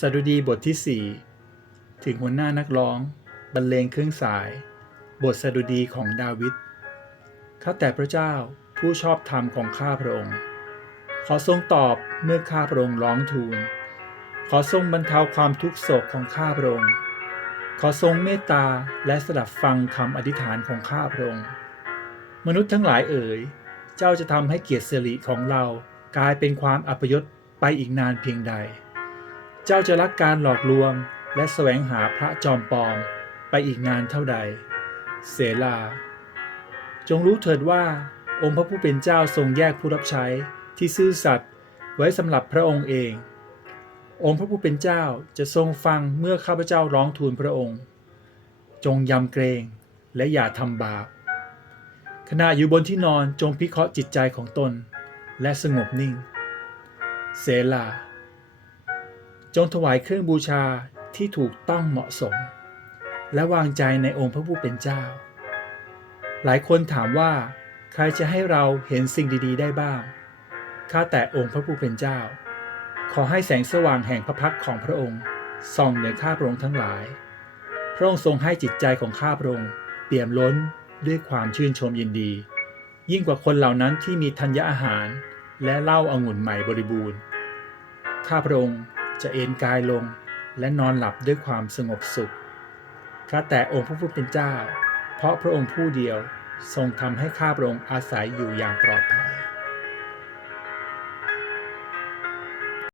สดุดีบทที่ 4 ถึงหัวหน้านักร้อง บรรเลงเครื่องสาย บทสดุดีของดาวิดข้าแต่พระเจ้าผู้ชอบธรรมของข้าพระองค์ ขอทรงตอบเมื่อข้าพระองค์ร้องทูล ขอทรงบรรเทาความทุกโศกของข้าพระองค์ ขอทรงเมตตาและสดับฟังคำอธิษฐานของข้าพระองค์ มนุษย์ทั้งหลายเอ๋ย เจ้าจะทำให้เกียรติสิริของเรากลายเป็นความอัปยศไปอีกนานเพียงใด เจ้าจะรักการหลอกลวง และแสวงหาพระจอมปลอม ไปอีกนานเท่าใด เสลา จงรู้เถิดว่า องค์พระผู้เป็นเจ้าทรงแยกผู้รับใช้ที่ซื่อสัตย์ไว้สำหรับพระองค์เอง องค์พระผู้เป็นเจ้าจะทรงฟังเมื่อข้าพเจ้าร้องทูลพระองค์ จงยำเกรงและอย่าทำบาปขณะอยู่บนที่นอนจงพิเคราะห์จิตใจของตน และสงบนิ่ง เสลา จงถวายเครื่องบูชาที่ถูกต้องเหมาะสม และวางใจในองค์พระผู้เป็นเจ้า หลายคนถามว่าใครจะให้เราเห็นสิ่งดีๆ ได้บ้าง ข้าแต่องค์พระผู้เป็นเจ้า ขอให้แสงสว่างแห่งพระพักของพระองค์ส่องเหนือข้าพระองค์ทั้งหลาย พระองค์ทรงให้จิตใจของข้าพระองค์เปี่ยมล้นด้วยความชื่นชมยินดี ยิ่งกว่าคนเหล่านั้นที่มีธัญญาอาหาร และเหล้าอางุ่นใหม่บริบูรณ์ ข้าพระองค์ จะเอนกายลงและนอนหลับด้วยความสงบสุขข้าแต่องค์พระผู้เป็นเจ้า เพราะพระองค์ผู้เดียวทรงทำให้ข้าพระองค์อาศัยอยู่อย่างปลอดภัย